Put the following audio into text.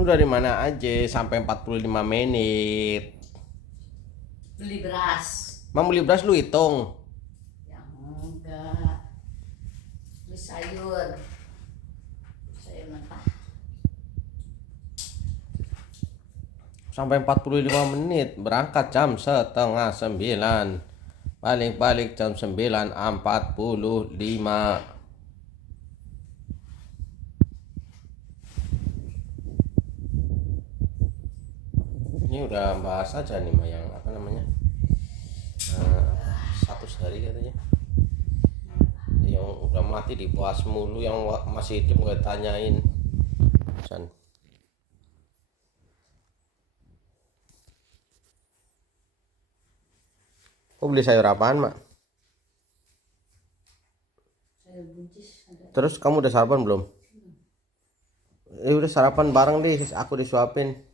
Udah di mana aja sampai 45 menit. Beli beras. Mau beli beras lu hitung. Yang enggak. Beli sayur. Sayur mentah. Sampai 45 menit. Berangkat jam 8:30. Balik jam 9:45. Ini udah bahas aja nih yang apa namanya, 100 hari katanya. Yang udah mati dibahas mulu, yang masih hidup nggak tanyain. San. Kok beli sayur apaan, Mak? Sayur buncis ada. Terus kamu udah sarapan belum? Udah sarapan bareng deh, aku disuapin.